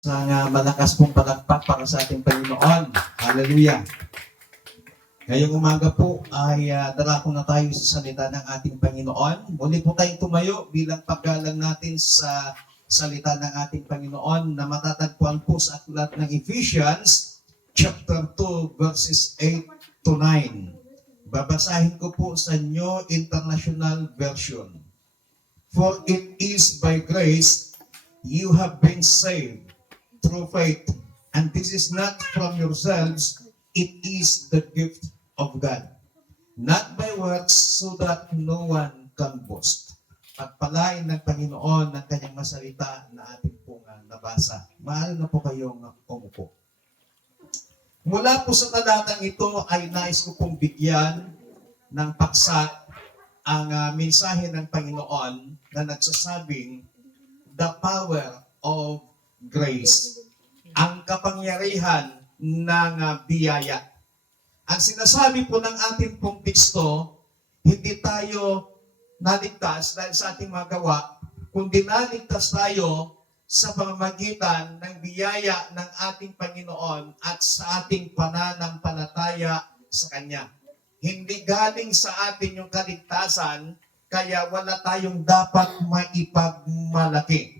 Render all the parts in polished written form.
Malakas pong palakpak para sa ating Panginoon. Hallelujah. Ngayong umaga po ay darako na tayo sa salita ng ating Panginoon. Muli po tayong tumayo bilang paggalang natin sa salita ng ating Panginoon na matatagpuan po sa aklat ng Ephesians chapter 2 verses 8 to 9. Babasahin ko po sa New International Version. For it is by grace you have been saved through faith, and this is not from yourselves, it is the gift of God, not by works, so that no one can boast. Pagpalain ng Panginoon ng kanyang masalita na ating pong nabasa. Mahal na po kayong umupo. Mula po sa talatang ito ay nais ko pong bigyan ng paksa ang mensahe ng Panginoon na nagsasabing the power of grace, ang kapangyarihan ng biyaya. Ang sinasabi po ng ating pong teksto, hindi tayo naligtas dahil sa ating magawa, kundi naligtas tayo sa pamamagitan ng biyaya ng ating Panginoon at sa ating pananampalataya sa Kanya. Hindi galing sa atin yung kaligtasan, kaya wala tayong dapat maipagmalaki.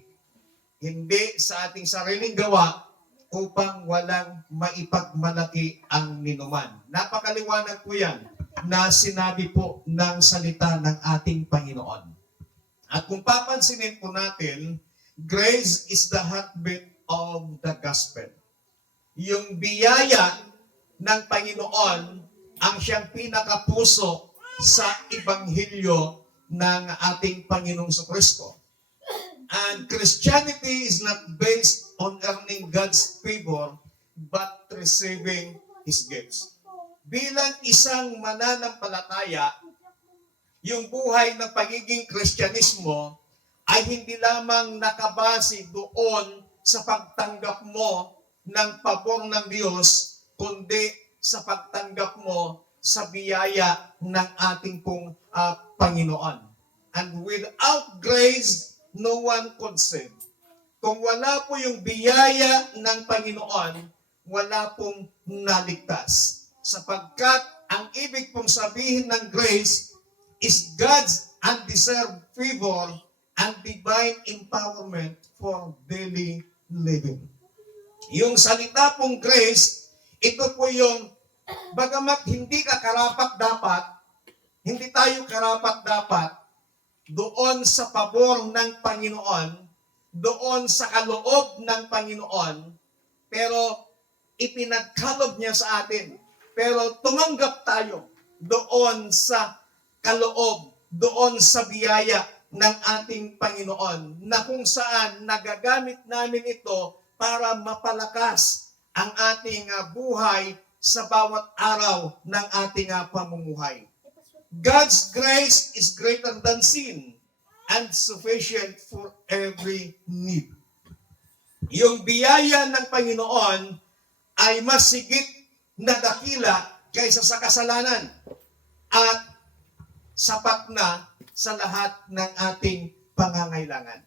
Hindi sa ating sariling gawa upang walang maipagmalaki ang ninuman. Napakaliwanag po yan na sinabi po ng salita ng ating Panginoon. At kung papansinin po natin, grace is the heartbeat of the gospel. Yung biyaya ng Panginoon ang siyang pinakapuso sa Ebanghelyo ng ating Panginoong Kristo. And Christianity is not based on earning God's favor, but receiving His gifts. Bilang isang mananampalataya, yung buhay ng pagiging Kristyanismo ay hindi lamang nakabase doon sa pagtanggap mo ng pabor ng Diyos, kundi sa pagtanggap mo sa biyaya ng ating pong Panginoon. And without grace, no one could save. Kung wala po yung biyaya ng Panginoon, wala pong naligtas. Sapagkat ang ibig pong sabihin ng grace is God's undeserved favor and divine empowerment for daily living. Yung salita pong grace, ito po yung bagamat hindi ka karapat-dapat, hindi tayo karapat-dapat, doon sa pabor ng Panginoon, doon sa kaloob ng Panginoon, pero ipinagkalob niya sa atin. Pero tumanggap tayo doon sa kaloob, doon sa biyaya ng ating Panginoon, na kung saan nagagamit namin ito para mapalakas ang ating buhay sa bawat araw ng ating pamumuhay. God's grace is greater than sin and sufficient for every need. Yung biyaya ng Panginoon ay mas higit na dakila kaysa sa kasalanan at sapat na sa lahat ng ating pangangailangan.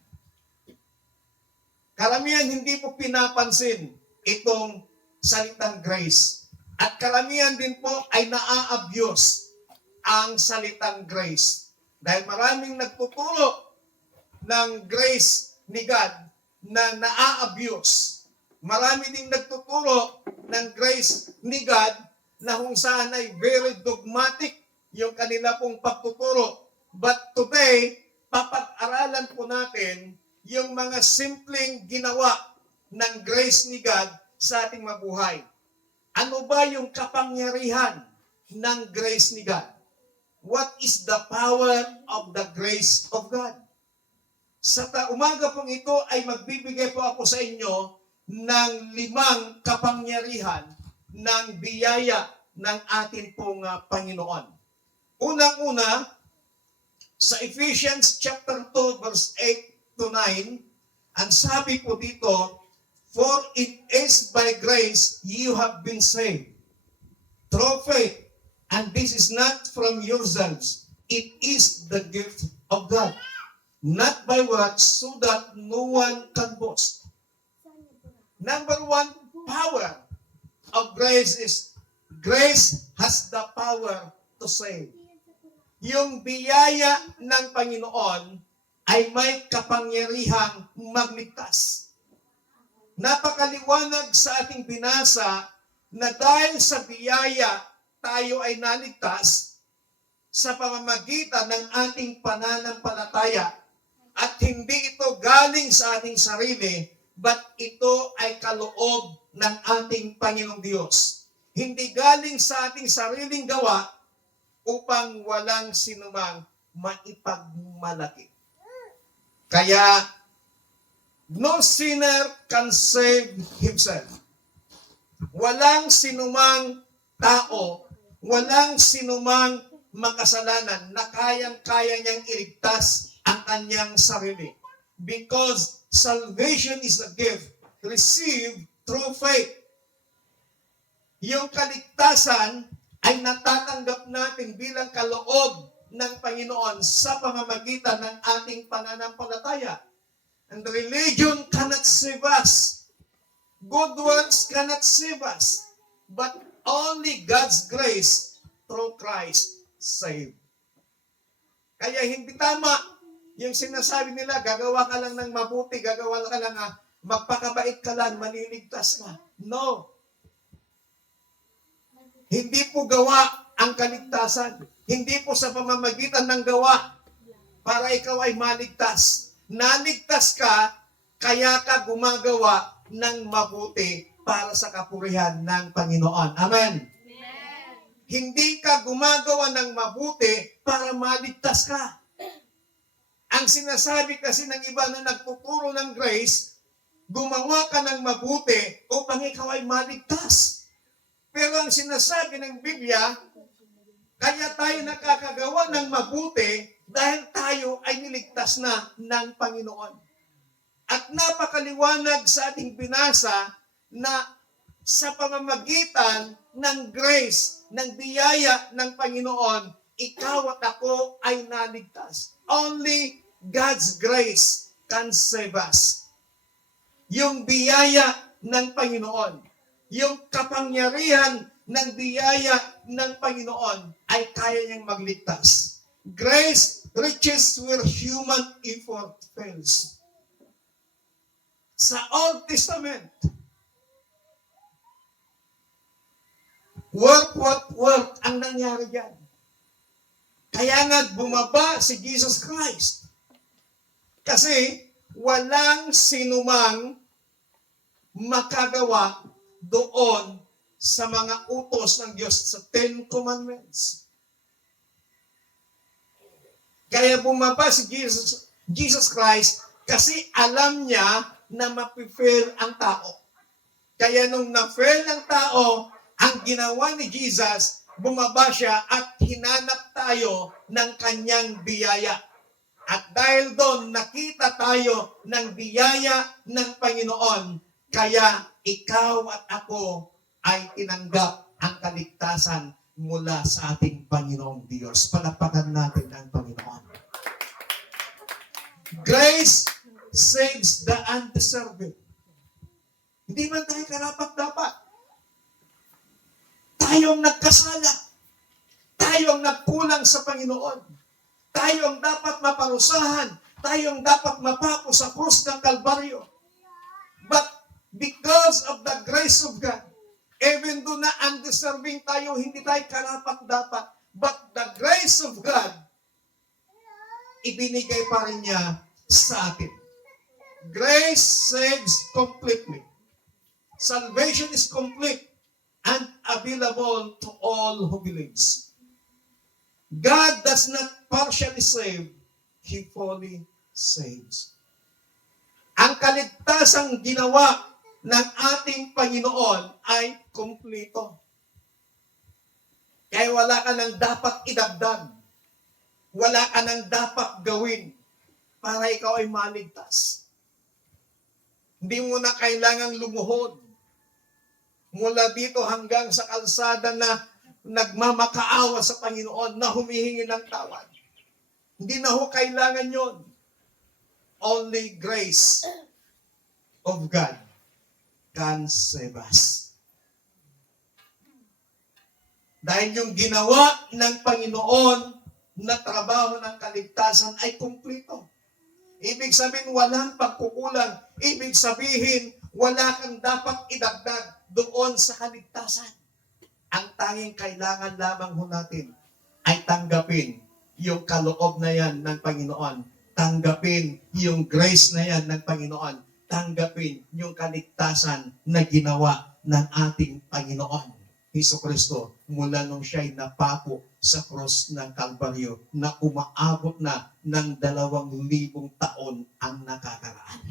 Karamihan hindi po pinapansin itong salitang grace at karamihan din po ay naa-abuse ang salitang grace. Dahil maraming nagtuturo ng grace ni God na naa-abuse. Marami ding nagtuturo ng grace ni God na kung saan ay very dogmatic yung kanila pong pagtuturo. But today, papag-aralan po natin yung mga simpleng ginawa ng grace ni God sa ating mabuhay. Ano ba yung kapangyarihan ng grace ni God? What is the power of the grace of God? Sa umaga pong ito ay magbibigay po ako sa inyo ng 5 kapangyarihan ng biyaya ng ating pong Panginoon. Unang-una, sa Ephesians chapter 2 verse 8 to 9, ang sabi po dito, for it is by grace you have been saved through faith. And this is not from yourselves. It is the gift of God. Not by works, so that no one can boast. Number one, power of grace is grace has the power to save. Yung biyaya ng Panginoon ay may kapangyarihang magligtas. Napakaliwanag sa ating binasa na dahil sa biyaya tayo ay naligtas sa pamamagitan ng ating pananampalataya at hindi ito galing sa ating sarili, but ito ay kaloob ng ating Panginoong Diyos. Hindi galing sa ating sariling gawa upang walang sinumang maipagmalaki. Kaya, no sinner can save himself. Walang sinumang tao, walang sinumang makasalanan na kayang-kaya niyang iligtas ang kanyang sarili. Because salvation is a gift received through faith. Yung kaligtasan ay natatanggap natin bilang kaloob ng Panginoon sa pamamagitan ng ating pananampalataya. And religion cannot save us. Good works cannot save us. But only God's grace through Christ save. Kaya hindi tama yung sinasabi nila, gagawa ka lang ng mabuti, gagawa ka lang, magpakabait ka lang, maliligtas ka. No. Hindi po gawa ang kaligtasan. Hindi po sa pamamagitan ng gawa para ikaw ay maligtas. Naligtas ka, kaya ka gumagawa ng mabuti para sa kapurihan ng Panginoon. Amen. Hindi ka gumagawa ng mabuti para maligtas ka. Ang sinasabi kasi ng iba na nagtuturo ng grace, gumawa ka ng mabuti upang ikaw ay maligtas. Pero ang sinasabi ng Biblia, kaya tayo nakakagawa ng mabuti dahil tayo ay niligtas na ng Panginoon. At napakaliwanag sa ating binasa na sa pamamagitan ng grace, ng biyaya ng Panginoon, ikaw at ako ay naligtas. Only God's grace can save us. Yung biyaya ng Panginoon, yung kapangyarihan ng biyaya ng Panginoon ay kaya niyang magligtas. Grace reaches where human effort fails. Sa Old Testament, work ang nangyari dyan. Kaya nga bumaba si Jesus Christ. Kasi walang sinumang makagawa doon sa mga utos ng Diyos sa Ten Commandments. Kaya bumaba si Jesus Christ kasi alam niya na mapifail ang tao. Kaya nung na-fail ng tao, ang ginawa ni Jesus, bumaba siya at hinanap tayo ng kanyang biyaya. At dahil doon, nakita tayo ng biyaya ng Panginoon, kaya ikaw at ako ay tinanggap ang kaligtasan mula sa ating Panginoong Diyos. Palakpakan natin ang Panginoon. Grace saves the undeserving. Hindi man tayo karapat-dapat. Tayong nagkasala. Tayong nagkulang sa Panginoon. Tayong dapat maparusahan. Tayong dapat mapapo sa krus ng Kalbaryo. But because of the grace of God, even though na undeserving tayo, hindi tayo karapat-dapat, but the grace of God, ibinigay pa rin niya sa atin. Grace saves completely. Salvation is complete and available to all who believes. God does not partially save, He fully saves. Ang kaligtasang ginawa ng ating Panginoon ay kumpleto. Kaya wala ka nang dapat idagdag. Wala ka nang dapat gawin para ikaw ay maligtas. Hindi mo na kailangang lumuhod mula dito hanggang sa kalsada na nagmamakaawa sa Panginoon na humihingi ng tawad. Hindi na ho kailangan yon. Only grace of God. cansebas. Dahil yung ginawa ng Panginoon na trabaho ng kaligtasan ay kumplito. Ibig sabihin, walang pagkukulang. Ibig sabihin, wala kang dapat idagdag doon sa kaligtasan. Ang tanging kailangan lamang ho natin ay tanggapin yung kaloob na yan ng Panginoon. Tanggapin yung grace na yan ng Panginoon. Tanggapin yung kaligtasan na ginawa ng ating Panginoon Hesukristo mula nung siya'y napako sa cross ng Kalbaryo na umaabot na ng 2,000 taon ang nakakaraan.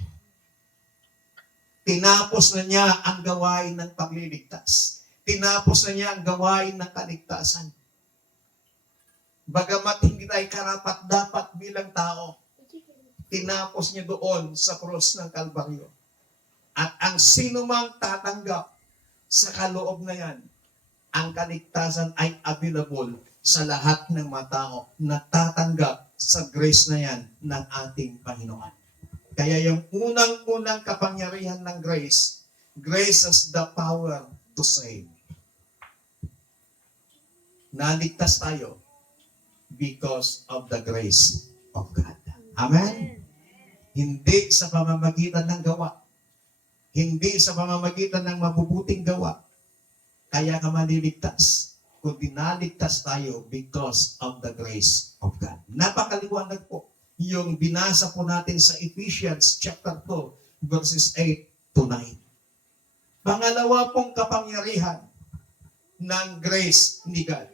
Tinapos na niya ang gawain ng pagliligtas. Tinapos na niya ang gawain ng kaligtasan. Bagamat hindi tayo karapat-dapat bilang tao, tinapos niya doon sa cross ng Kalbaryo. At ang sinumang tatanggap sa kaloob na yan, ang kaligtasan ay available sa lahat ng mga tao na tatanggap sa grace na yan ng ating Panginoon. Kaya yung unang-unang kapangyarihan ng grace, grace has the power to save. Naligtas tayo because of the grace of God. Amen? Hindi sa pamamagitan ng gawa. Hindi sa pamamagitan ng mabubuting gawa. Kaya ka maliligtas. Kundi naligtas tayo because of the grace of God. Napakaliwanag po yung binasa po natin sa Ephesians chapter 2, verses 8 to 9. Pangalawa pong kapangyarihan ng grace ni God.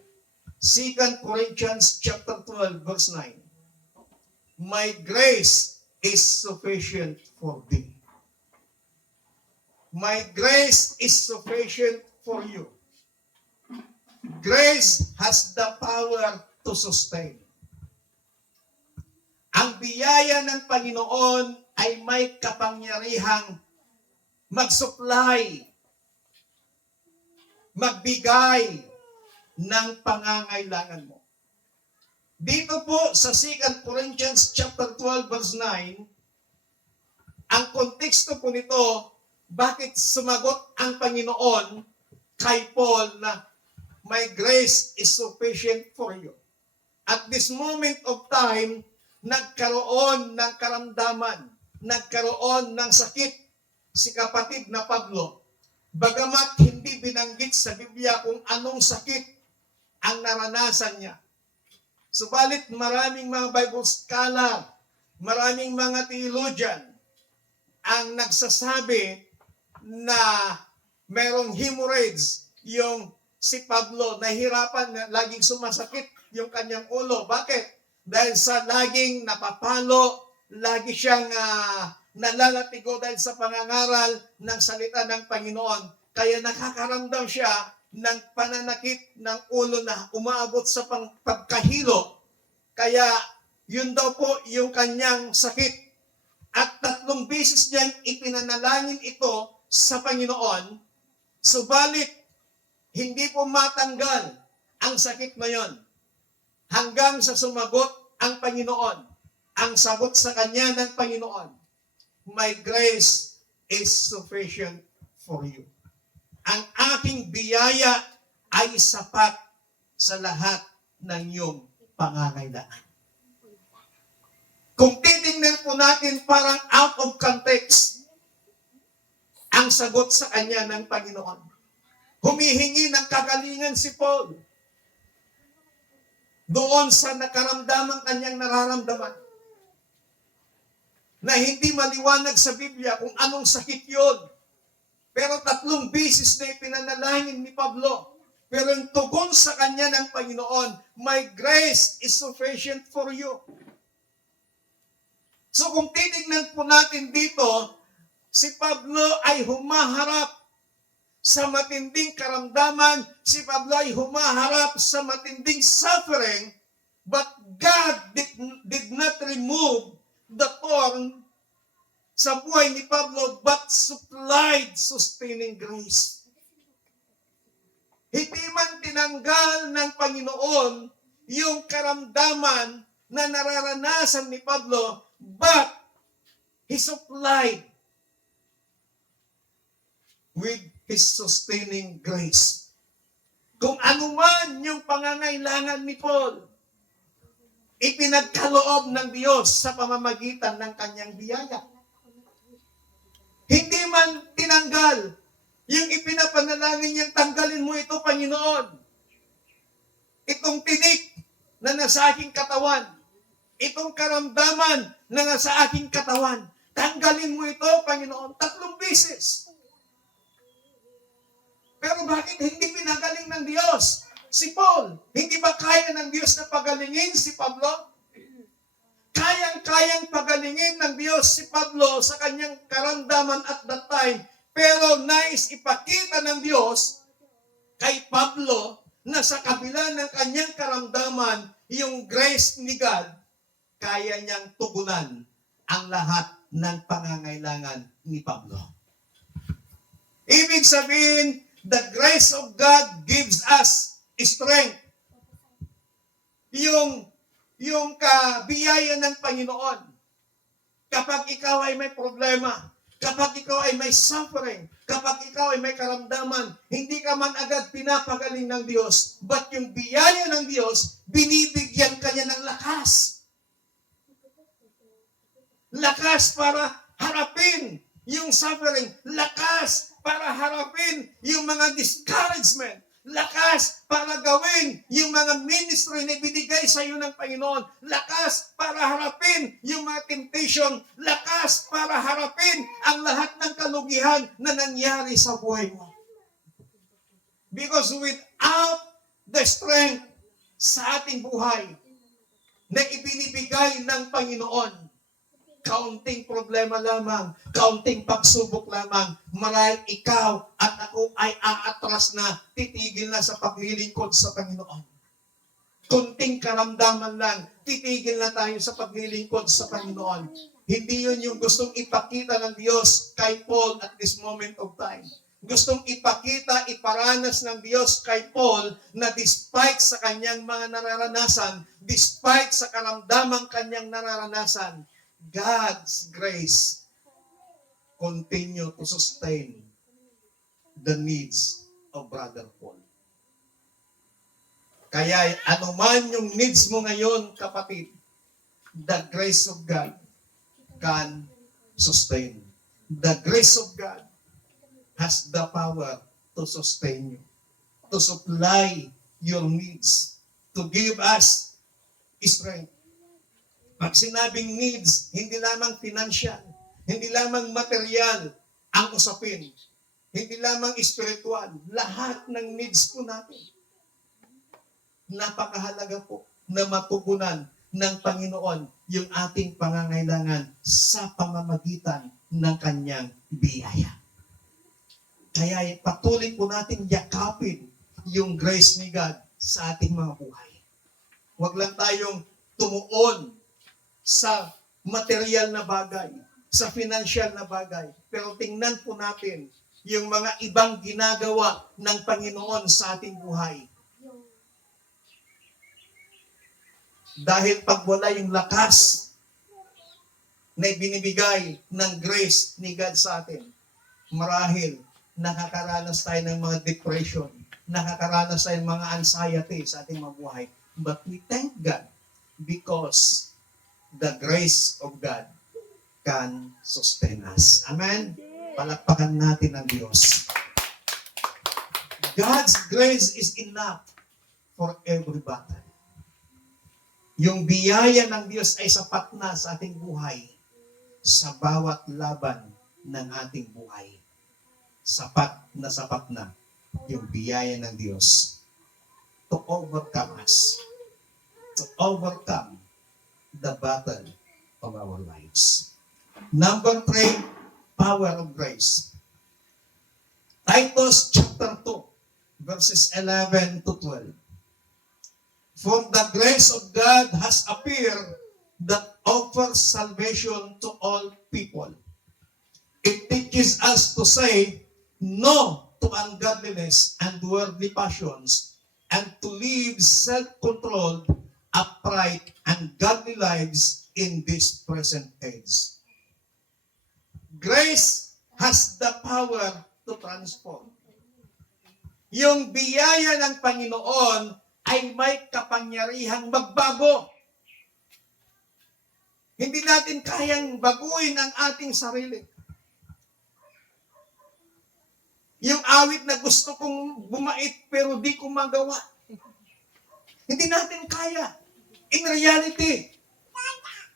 2 Corinthians chapter 12, verse 9. My grace is sufficient for thee. My grace is sufficient for you. Grace has the power to sustain. Ang biyaya ng Panginoon ay may kapangyarihang mag-supply, magbigay ng pangangailangan mo. Dito po sa 2 Corinthians chapter 12 verse 9, ang konteksto po nito, bakit sumagot ang Panginoon kay Paul na my grace is sufficient for you. At this moment of time, nagkaroon ng karamdaman, nagkaroon ng sakit si kapatid na Pablo. Bagamat hindi binanggit sa Biblia kung anong sakit ang naranasan niya. Subalit maraming mga Bible scholar, maraming mga theologian ang nagsasabi na merong hemorrhage yung si Pablo, nahihirapan, na laging sumasakit yung kanyang ulo. Bakit? Dahil sa laging napapalo, lagi siyang nalalatigo dahil sa pangangaral ng salita ng Panginoon. Kaya nakakaramdam siya ng pananakit ng ulo na umaabot sa pagkahilo. Kaya yun daw po yung kanyang sakit. At 3 beses niyang ipinanalangin ito sa Panginoon, subalit hindi po matanggal ang sakit na yon hanggang sa sumagot ang Panginoon. Ang sagot sa kanya ng Panginoon, my grace is sufficient for you. Ang aking biyaya ay sapat sa lahat ng iyong pangangailangan. Kung titingnan po natin parang out of context ang sagot sa kanya ng Panginoon. Humihingi ng kagalingan si Paul doon sa nakaramdamang kanyang nararamdaman na hindi maliwanag sa Biblia kung anong sakit yun. Pero 3 beses na ipinanalangin ni Pablo. Pero yung tugon sa kanya ng Panginoon, my grace is sufficient for you. So kung titignan po natin dito, si Pablo ay humaharap sa matinding karamdaman, si Pablo ay humaharap sa matinding suffering, but God did not remove the thorn sa buhay ni Pablo, but supplied sustaining grace. Hindi man tinanggal ng Panginoon yung karamdaman na nararanasan ni Pablo, but He supplied with His sustaining grace. Kung ano man yung pangangailangan ni Paul, ipinagkaloob ng Diyos sa pamamagitan ng kanyang biyaya. Hindi man tinanggal yung ipinapanalangin niyang tanggalin mo ito, Panginoon. Itong tinik na nasa aking katawan, itong karamdaman na nasa aking katawan, tanggalin mo ito, Panginoon, 3 beses. Pero bakit hindi pinagaling ng Diyos si Paul? Hindi ba kaya ng Diyos na pagalingin si Pablo? Kayang-kayang pagalingin ng Diyos si Pablo sa kanyang karamdaman at that time. Pero nais ipakita ng Diyos kay Pablo na sa kabila ng kanyang karamdaman, yung grace ni God, kaya niyang tugunan ang lahat ng pangangailangan ni Pablo. Ibig sabihin, the grace of God gives us strength. Yung kabiyaya ng Panginoon, kapag ikaw ay may problema, kapag ikaw ay may suffering, kapag ikaw ay may karamdaman, hindi ka man agad pinapagaling ng Diyos, but yung biyaya ng Diyos, binibigyan ka niya ng lakas. Lakas para harapin yung suffering. Lakas para harapin yung mga discouragement. Lakas para gawin yung mga ministry na binigay sa iyo ng Panginoon. Lakas para harapin yung mga temptation. Lakas para harapin ang lahat ng kalugihan na nangyari sa buhay mo. Because without the strength sa ating buhay na ibinibigay ng Panginoon, kaunting problema lamang, kaunting pagsubok lamang, marahil ikaw at ako ay aatras na, titigil na sa paglilingkod sa Panginoon. Kunting karamdaman lang, titigil na tayo sa paglilingkod sa Panginoon. Hindi yun yung gustong ipakita ng Diyos kay Paul at this moment of time. Gustong ipakita, iparanas ng Diyos kay Paul na despite sa kanyang mga nararanasan, despite sa karamdamang kanyang nararanasan, God's grace continue to sustain the needs of Brother Paul. Kaya anuman yung needs mo ngayon, kapatid, the grace of God can sustain. The grace of God has the power to sustain you, to supply your needs, to give us strength. Pag sinabing needs, hindi lamang financial, hindi lamang material ang usapin, hindi lamang spiritual, lahat ng needs po natin. Napakahalaga po na matugunan ng Panginoon yung ating pangangailangan sa pamamagitan ng kanyang biyaya. Kaya patuloy po natin yakapin yung grace ni God sa ating mga buhay. Huwag lang tayong tumuon sa material na bagay, sa financial na bagay. Pero tingnan po natin yung mga ibang ginagawa ng Panginoon sa ating buhay. Dahil pag wala yung lakas na binibigay ng grace ni God sa atin, marahil nakakaranas tayo ng mga depression, nakakaranas tayo ng mga anxiety sa ating mga buhay. But we thank God because the grace of God can sustain us. Amen? Palakpakan natin ang Diyos. God's grace is enough for every battle. Yung biyaya ng Diyos ay sapat na sa ating buhay sa bawat laban ng ating buhay. Sapat na yung biyaya ng Diyos to overcome us, to overcome the battle of our lives. Number 3, power of grace. Titus chapter 2, verses 11 to 12. For the grace of God has appeared that offers salvation to all people. It teaches us to say no to ungodliness and worldly passions, and to live self-controlled, upright, and godly lives in this present age. Grace has the power to to transform. Yung biyaya ng Panginoon ay may kapangyarihang magbago. Hindi natin kayang baguhin ang ating sarili. Yung awit na gusto kong bumait pero di ko magawa. Hindi natin kaya. In reality,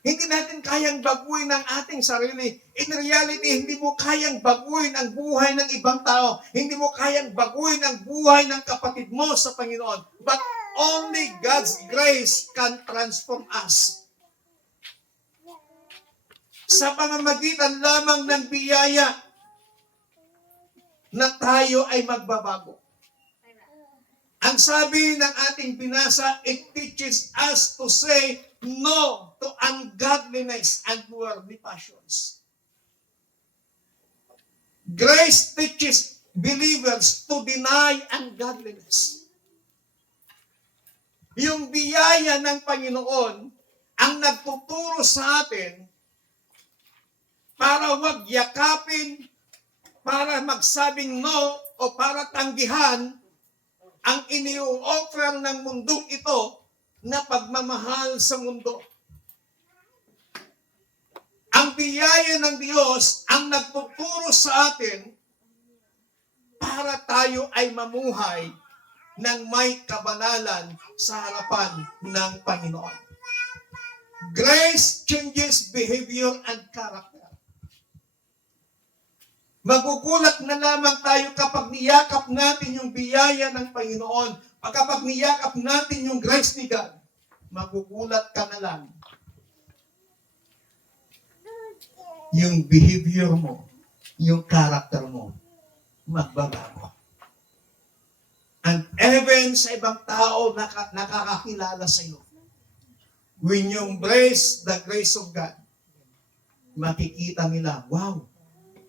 hindi natin kayang baguhin ang ating sarili. In reality, hindi mo kayang baguhin ang buhay ng ibang tao. Hindi mo kayang baguhin ang buhay ng kapatid mo sa Panginoon. But only God's grace can transform us. Sa pamamagitan lamang ng biyaya na tayo ay magbabago. Ang sabi ng ating binasa, it teaches us to say no to ungodliness and worldly passions. Grace teaches believers to deny ungodliness. Yung biyaya ng Panginoon ang nagtuturo sa atin para wag yakapin, para magsabing no o para tanggihan ang iniu-offer ng mundong ito na pagmamahal sa mundo. Ang biyaya ng Diyos ang nagtuturo sa atin para tayo ay mamuhay ng may kabanalan sa harapan ng Panginoon. Grace changes behavior and character. Magugulat na lamang tayo kapag niyakap natin yung biyaya ng Panginoon. Kapag niyakap natin yung grace ni God, magugulat ka na lang. Yung behavior mo, yung character mo, magbabago. And even sa ibang tao nakakakilala sa iyo. When you embrace the grace of God, makikita nila, wow,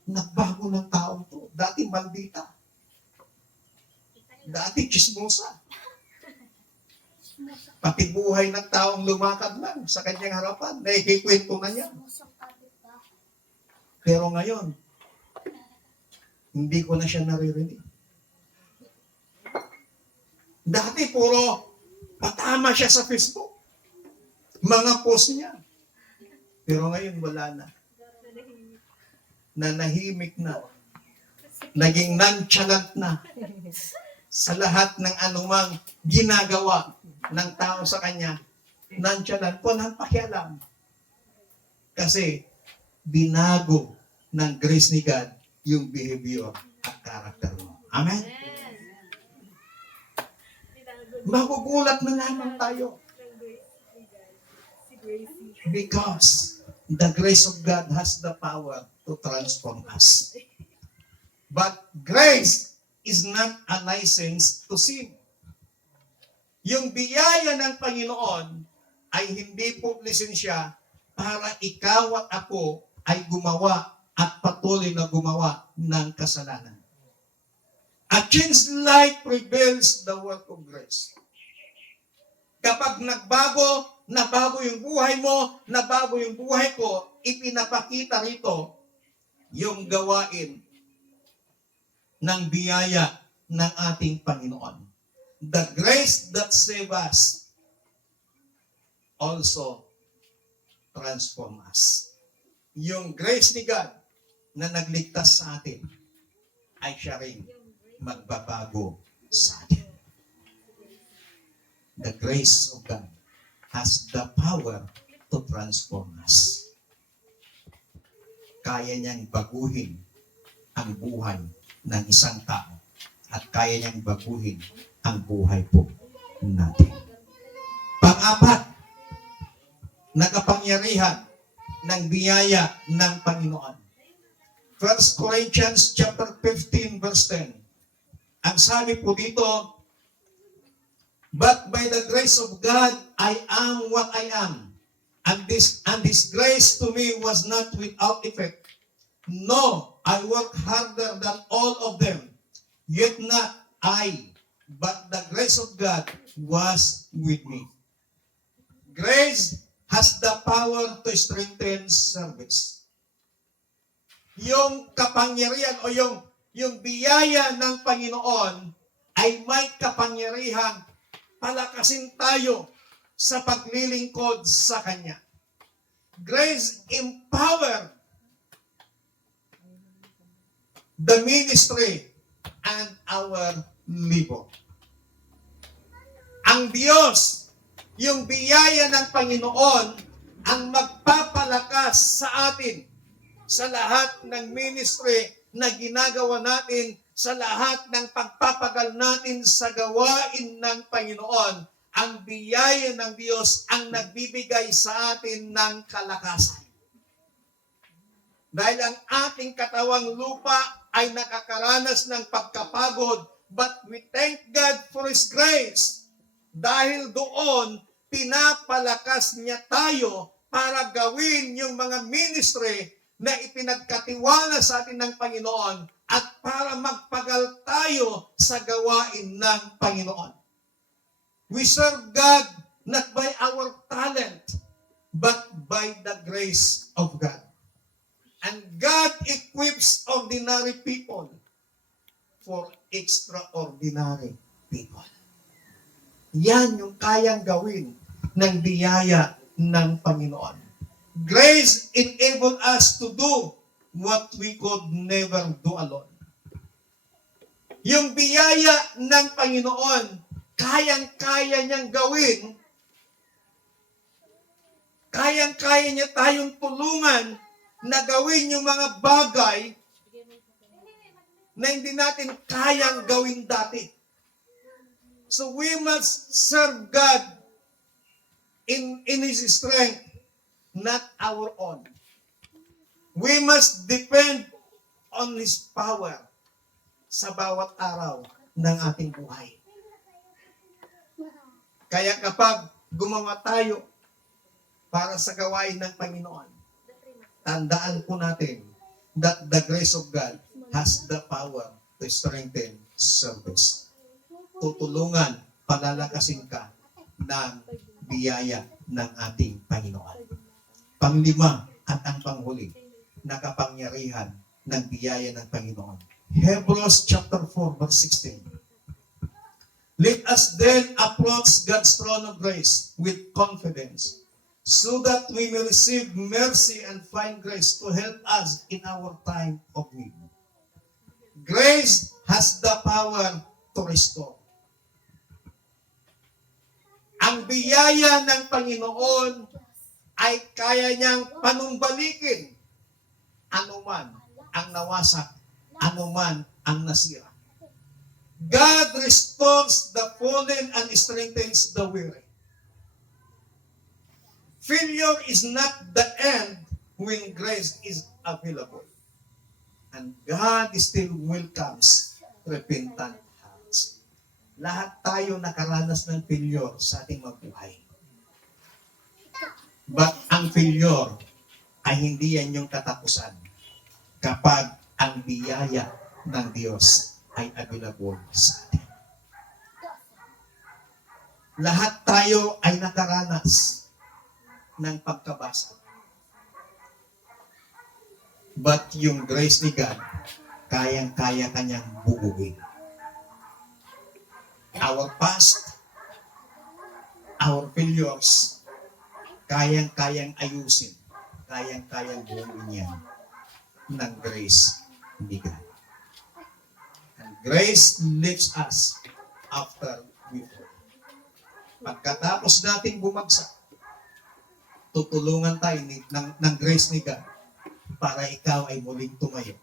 nagbago ng taong to. Dati maldita. Dati chismosa. Pati buhay ng taong lumakad lang sa kanyang harapan, naikikwento na niya. Pero ngayon, hindi ko na siya naririnig. Dati puro patama siya sa Facebook. Mga post niya. Pero ngayon wala na. Nanahimik na, naging nonchalant na sa lahat ng anumang ginagawa ng tao sa kanya. Nonchalant po ng pakialam. Kasi binago ng grace ni God yung behavior at character mo. Amen? Magugulat na lamang tayo. Because the grace of God has the power to transform us. But grace is not a license to sin. Yung biyaya ng Panginoon ay hindi po lisensya para ikaw at ako ay gumawa at patuloy na gumawa ng kasalanan. A changed life reveals the work of grace. Kapag nabago yung buhay mo, nabago yung buhay ko, ipinapakita rito yung gawain ng biyaya ng ating Panginoon. The grace that save us also transform us. Yung grace ni God na nagligtas sa atin ay siya rin magbabago sa atin. The grace of God has the power to transform us. Kaya niyang baguhin ang buhay ng isang tao at kaya niyang baguhin ang buhay po natin. Pang-apat, nakapangyarihan ng biyaya ng Panginoon. 1 Corinthians chapter 15 verse 10. Ang sabi po dito, but by the grace of God, I am what I am. And this grace to me was not without effect. No, I work harder than all of them. Yet not I, but the grace of God was with me. Grace has the power to strengthen service. Yung kapangyarihan o yung yung biyaya ng Panginoon ay may kapangyarihang palakasin tayo sa paglilingkod sa Kanya. Grace empower the ministry and our labor. Ang Diyos, yung biyaya ng Panginoon, ang magpapalakas sa atin sa lahat ng ministry na ginagawa natin, sa lahat ng pagpapagal natin sa gawain ng Panginoon. Ang biyaya ng Diyos ang nagbibigay sa atin ng kalakasan. Dahil ang ating katawang lupa ay nakakaranas ng pagkapagod, but we thank God for His grace. Dahil doon, pinapalakas niya tayo para gawin yung mga ministry na ipinagkatiwala sa atin ng Panginoon at para magpagal tayo sa gawain ng Panginoon. We serve God not by our talent, but by the grace of God. And God equips ordinary people for extraordinary people. Yan yung kayang gawin ng biyaya ng Panginoon. Grace enables us to do what we could never do alone. Yung biyaya ng Panginoon, kayang-kaya niyang gawin, kayang-kaya niya tayong tulungan na gawin yung mga bagay na hindi natin kayang gawin dati. So we must serve God in His strength, not our own. We must depend on His power sa bawat araw ng ating buhay. Kaya kapag gumawa tayo para sa gawain ng Panginoon, tandaan po natin that the grace of God has the power to strengthen service. Tutulungan, palalakasin ka ng biyaya ng ating Panginoon. Panglima at ang panghuli, nakapangyarihan ng biyaya ng Panginoon. Hebrews chapter 4 verse 16. Let us then approach God's throne of grace with confidence, so that we may receive mercy and find grace to help us in our time of need. Grace has the power to restore. Ang biyaya ng Panginoon ay kaya niyang panumbalikin anuman ang nawasak, anuman ang nasira. God restores the fallen and strengthens the weary. Failure is not the end when grace is available. And God still welcomes repentant hearts. Lahat tayo nakaranas ng failure sa ating mabuhay. But ang failure ay hindi yan yung katapusan kapag ang biyaya ng Diyos ay available sa atin. Lahat tayo ay nakaranas ng pagkabasa. But yung grace ni God, kayang-kaya kanyang bubugin. Our past, our failures, kayang-kayang ayusin, kayang-kayang buuin yan ng grace ni God. And grace lifts us after we fall. Pagkatapos nating bumagsak, tutulungan tayo ng grace ni God para ikaw ay muling tumayo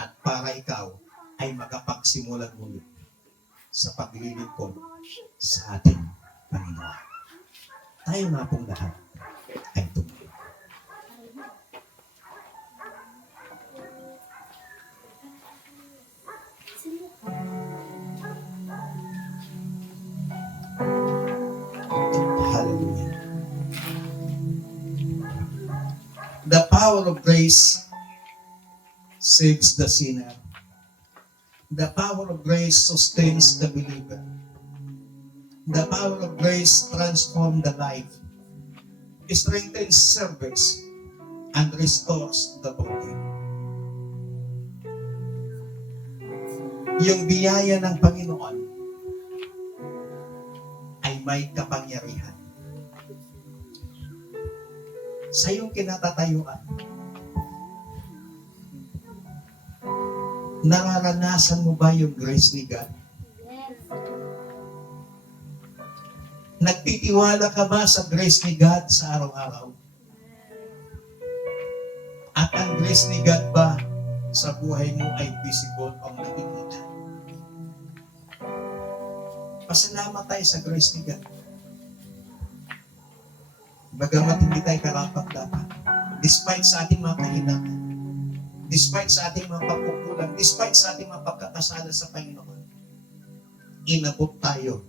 at para ikaw ay makapagsimulan muli sa paglilingkod sa ating Panginoon. Tayo nga pong lahat ay tumayo. Hallelujah. The power of grace saves the sinner. The power of grace sustains the believer. The power of grace transforms the life, strengthens service, and restores the body. yung biyaya ng Panginoon ay may kapangyarihan. Sa iyong kinatatayuan, nararanasan mo ba yung grace ni God? Nagtitiwala ka ba sa grace ni God sa araw-araw? At ang grace ni God ba sa buhay mo ay visible o nakikita? Pasalamat tayo sa grace ni God. Bagamat hindi tayo karapat-dapat, despite sa ating mga kahinaan, despite sa ating mga pagkukulang, despite sa ating mga pagkakasala sa Panginoon, inabot tayo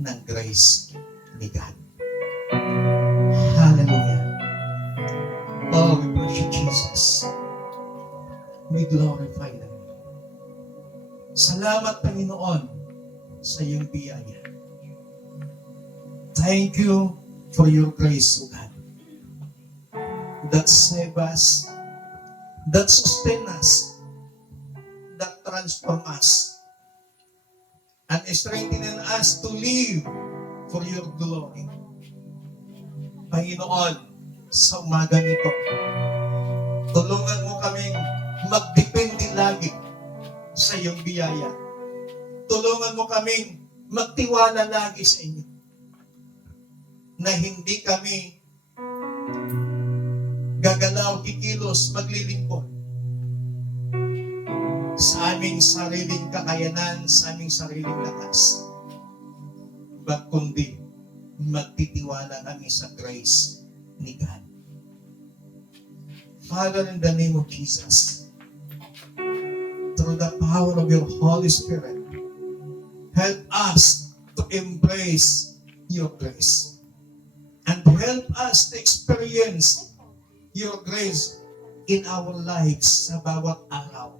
ng grace ni God. Hallelujah. Oh, we worship Jesus. We glorify them. Salamat, Panginoon, sa iyong biyaya. Thank you for your grace, O God, that save us, that sustain us, that transform us, and strengthen us to live for your glory. Panginoon, sa umaga nito, tulungan mo kaming magdepende lagi sa iyong biyaya. Tulungan mo kaming magtiwala lagi sa inyo, na hindi kami gagalaw, kikilos, maglilingkod sa aming sariling kakayanan, sa aming sariling lakas, but kundi magtitiwala kami sa grace ni God. Father, in the name of Jesus, through the power of your Holy Spirit, help us to embrace your grace and help us to experience your grace in our lives sa bawat araw.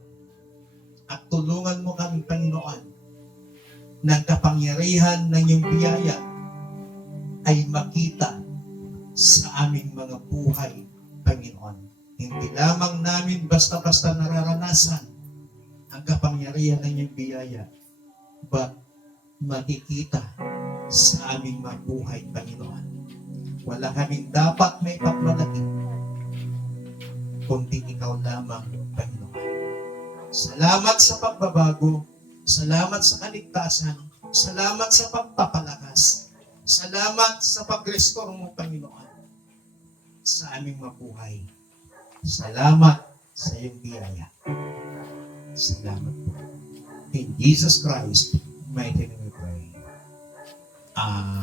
At tulungan mo kami, Panginoon, ng kapangyarihan ng iyong biyaya ay makita sa aming mga buhay, Panginoon. Hindi lamang namin basta-basta nararanasan ang kapangyarihan ng iyong biyaya, but makikita sa aming mga buhay, Panginoon. Wala kaming dapat may pagmalaki, kundi ikaw lamang, Panginoon. Salamat sa pagbabago, salamat sa kaligtasan, salamat sa pagpapalakas, salamat sa pag-restore mo, Panginoon, sa aming mabuhay. Salamat sa iyong biyaya. Salamat po. In Jesus Christ, mighty name we pray. Amen.